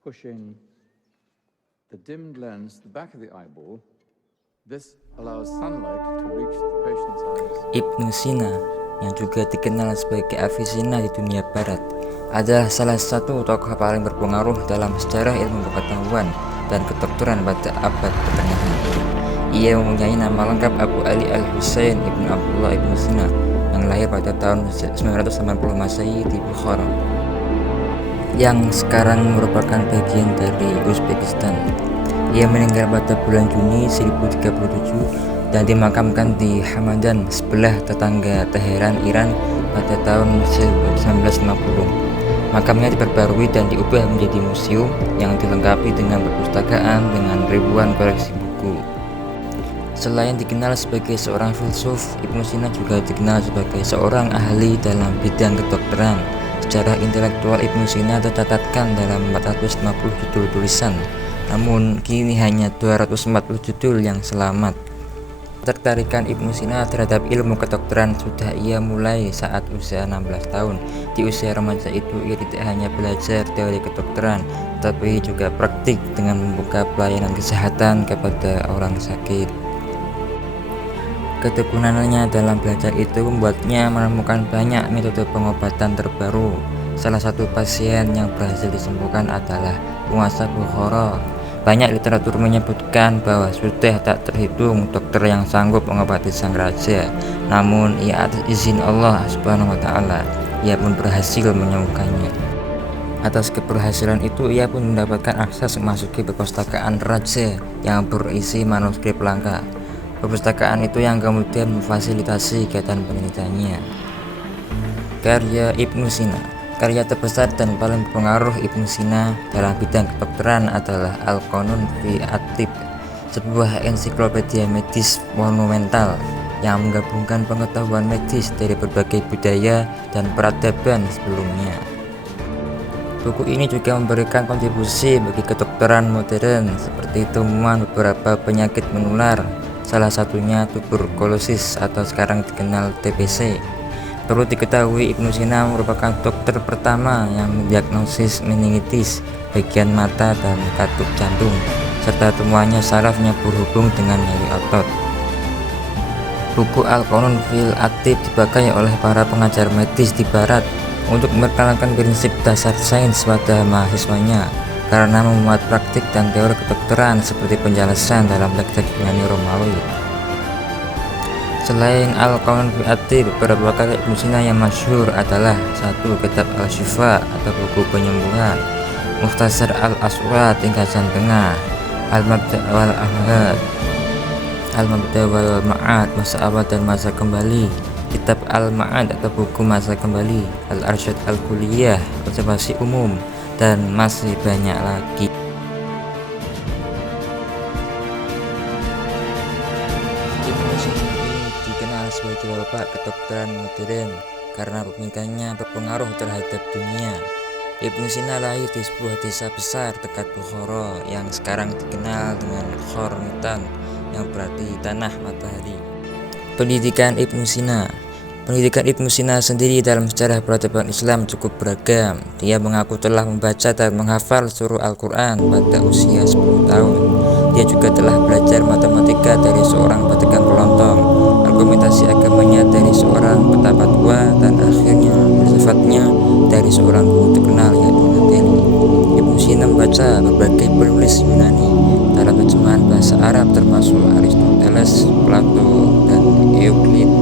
pushing the dimmed lens to the back of the eyeball. This allows sunlight to reach the patient's eyes. Ibnu Sina, yang juga dikenal sebagai Avicenna di dunia barat, adalah salah satu tokoh paling berpengaruh dalam sejarah ilmu pengetahuan dan kedokteran pada abad pertengahan. Ia mempunyai nama lengkap Abu Ali Al-Husain Ibnu Abdullah Ibnu Sina, yang lahir pada tahun 980 Masehi di Bukhara, yang sekarang merupakan bagian dari Uzbekistan. Ia meninggal pada bulan Juni 1037 dan dimakamkan di Hamadan, sebelah tetangga Teheran, Iran, pada tahun 1950. Makamnya diperbarui dan diubah menjadi museum yang dilengkapi dengan perpustakaan dengan ribuan koleksi buku. Selain dikenal sebagai seorang filsuf, Ibnu Sina juga dikenal sebagai seorang ahli dalam bidang kedokteran. Secara intelektual, Ibnu Sina tercatatkan dalam 450 judul tulisan, namun kini hanya 240 judul yang selamat. Ketertarikan Ibnu Sina terhadap ilmu kedokteran sudah ia mulai saat usia 16 tahun. Di usia remaja itu ia tidak hanya belajar teori kedokteran, tapi juga praktik dengan membuka pelayanan kesehatan kepada orang sakit. Ketekunannya dalam belajar itu membuatnya menemukan banyak metode pengobatan terbaru. Salah satu pasien yang berhasil disembuhkan adalah penguasa Bukhara. Banyak literatur menyebutkan bahwa sudah tak terhitung dokter yang sanggup mengobati sang raja. Namun ia atas izin Allah Subhanahu wa Ta'ala, ia pun berhasil menyembuhkannya. Atas keberhasilan itu, ia pun mendapatkan akses memasuki perpustakaan raja yang berisi manuskrip langka. Perpustakaan itu yang kemudian memfasilitasi kegiatan penelitiannya. Karya Ibnu Sina. Karya terbesar dan paling berpengaruh Ibnu Sina dalam bidang kedokteran adalah Al-Qanun fi at-Tibb, sebuah ensiklopedia medis monumental yang menggabungkan pengetahuan medis dari berbagai budaya dan peradaban sebelumnya. Buku ini juga memberikan kontribusi bagi kedokteran modern, seperti temuan beberapa penyakit menular, salah satunya tuberkulosis atau sekarang dikenal TBC. Perlu diketahui, Ibnu Sina merupakan dokter pertama yang mendiagnosis meningitis bagian mata dan katup jantung, serta temuannya sarafnya berhubung dengan nyeri otot. Buku Al-Qanun fil at-Tibb dipakai oleh para pengajar medis di barat untuk memperkenalkan prinsip dasar sains pada mahasiswanya, karena memuat praktik dan teori kedokteran seperti penjelasan dalam teks Yunani Romawi. Selain Al-Qanun fi at-Tibb, beberapa karya Ibnu Sina yang masyhur adalah: 1. Kitab Al-Syifa atau buku penyembuhan, Mukhtasar Al-Aswad ringkasan tengah, Al-Mabda' wal Ahad, Al-Mabda' wal Ma'ad masa awal dan masa kembali, Kitab Al-Ma'ad atau buku masa kembali, Al-Arsyad Al-Kulliyah observasi umum, dan masih banyak lagi. Ibnu Sina dikenal sebagai bapak kedokteran modern karena pemikirannya berpengaruh terhadap dunia. Ibnu Sina lahir di sebuah desa besar dekat Bukhara yang sekarang dikenal dengan Khormitan, yang berarti tanah matahari. Pendidikan Ibnu Sina. Pendidikan Ibnu Sina sendiri dalam sejarah peradaban Islam cukup beragam. Dia mengaku telah membaca dan menghafal seluruh Al-Quran pada usia 10 tahun. Dia juga telah belajar matematika dari seorang pedagang kelontong, argumentasi agamanya dari seorang petapa tua, dan akhirnya filsafatnya dari seorang guru terkenal yaitu Nateli. Ibnu Sina membaca berbagai penulis Yunani dalam terjemahan bahasa Arab termasuk Aristoteles, Plato, dan Euclid.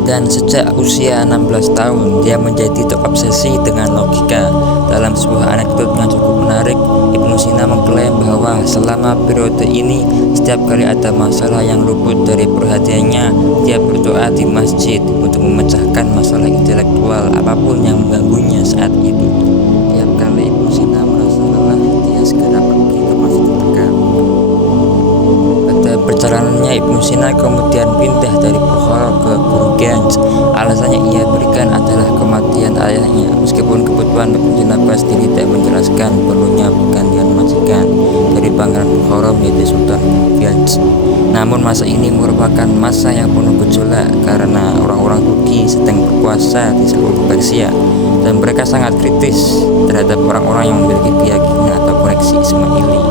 Dan sejak usia 16 tahun dia menjadi terobsesi dengan logika. Dalam sebuah anekdot yang cukup menarik, Ibnu Sina mengklaim bahwa selama periode ini setiap kali ada masalah yang luput dari perhatiannya, dia berdoa di masjid untuk memecahkan masalah intelektual apapun yang mengganggunya saat itu. Tiap kali Ibnu Sina merasa lelah, dia segera pergi ke masjid terdekat. Pada perjalanannya Akhirnya Ibnu Sina kemudian pindah dari Bukhara ke Burgunj. Alasannya ia berikan adalah kematian ayahnya. Meskipun kebutuhan Ibnu Sina pasti tidak menjelaskan perlunya pergantian majikan dari Pangeran Bukhara menjadi Sultan Burgunj. Namun masa ini merupakan masa yang penuh gejolak karena orang-orang Turki sedang berkuasa di seluruh Persia dan mereka sangat kritis terhadap orang-orang yang memiliki keyakinan atau koneksi Ismaili.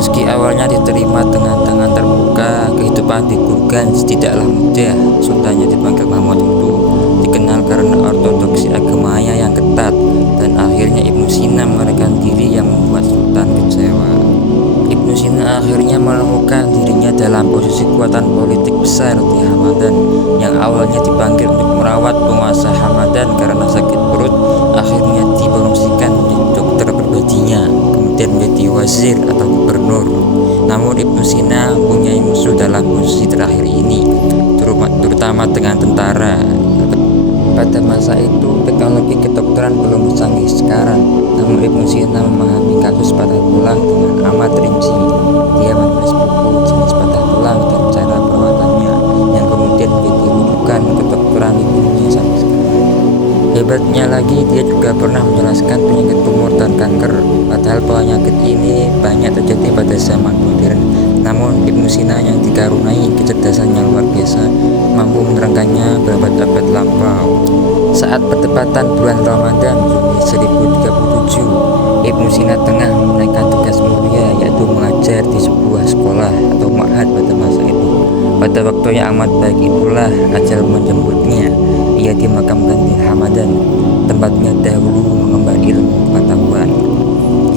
Meski awalnya diterima dengan tangan terbuka, kehidupan di Burgunj tidaklah mudah. Sultannya dipanggil Mahmud itu dikenal karena ortodoksi agamanya yang ketat, dan akhirnya Ibnu Sina melarikan diri yang membuat Sultan kecewa. Ibnu Sina akhirnya menemukan dirinya dalam posisi kekuatan politik besar di Hamadan. Yang awalnya dipanggil untuk merawat penguasa Hamadan karena sakit perut, akhirnya dipromosikan menjadi dokter pribadinya, kemudian menjadi wazir atau gubernur. Namun Ibnu Sina mempunyai musuh dalam posisi terakhir ini, terutama dengan tentara. Pada masa itu teknologi kedokteran belum secanggih sekarang, namun Ibnu Sina memahami kasus patah tulang dengan amat rinci. Dia menulis buku jenis patah tulang dan cara perawatannya, yang kemudian menjadi rujukan kedokteran di dunia sampai sekarang. Hebatnya lagi, dia juga pernah menjelaskan penyakit tumor dan kanker. Padahal penyakit ini banyak terjadi pada zaman modern, namun Ibnu Sina yang dikaruniai kecerdasan yang luar biasa mampu menerangkannya berabad-abad lampau. Saat bertepatan bulan Ramadan Juni 1037, Ibnu Sina tengah menunaikan tugas mulia, yaitu mengajar di sebuah sekolah atau ma'had pada masa itu. Pada waktu yang amat baik itulah ajal menjemputnya. Ia dimakamkan di Hamadan, tempatnya dahulu mengemban ilmu pengetahuan.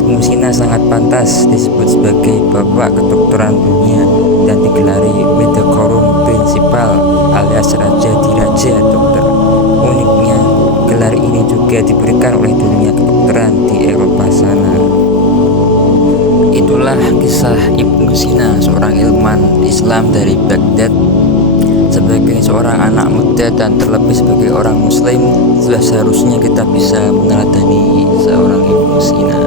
Ibnu Sina sangat pantas disebut sebagai bapak kedokteran dunia dan digelari Medikorum Prinsipal alias Raja Diraja Dokter. Uniknya, gelar ini juga diberikan oleh dunia kedokteran di Eropa sana. Itulah kisah Ibnu Sina, seorang ilmuwan Islam dari Baghdad. Sebagai seorang anak muda dan terlebih sebagai orang muslim, sudah seharusnya kita bisa meneladani seorang Ibnu Sina.